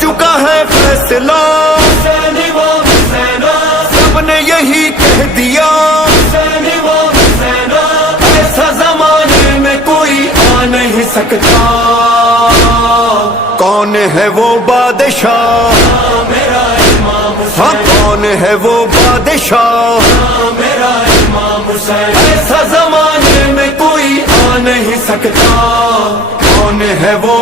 चुका है फैसला, सबने यही कह दिया, ऐसा जमाने में कोई आ नहीं सकता। कौन है वो बादशाह, हाँ कौन है वो बादशाह, ऐसा जमाने में कोई आ नहीं सकता। कौन है वो